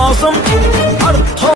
awesome.